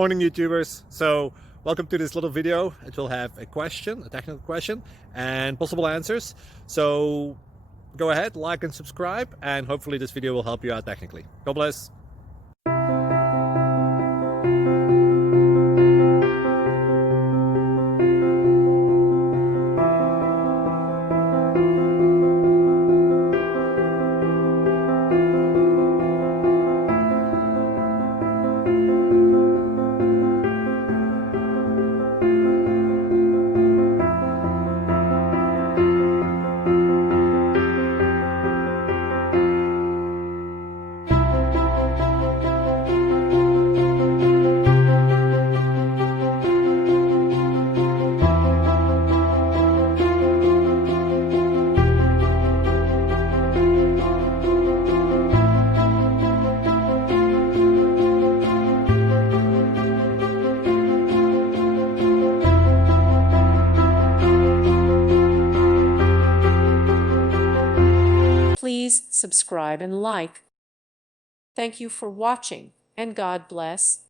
Morning, YouTubers. So welcome to this little video. It will have a question, a technical question, and possible answers. So go ahead, like and subscribe, and hopefully this video will help you out technically. God bless. Please subscribe and like. Thank you for watching, and God bless.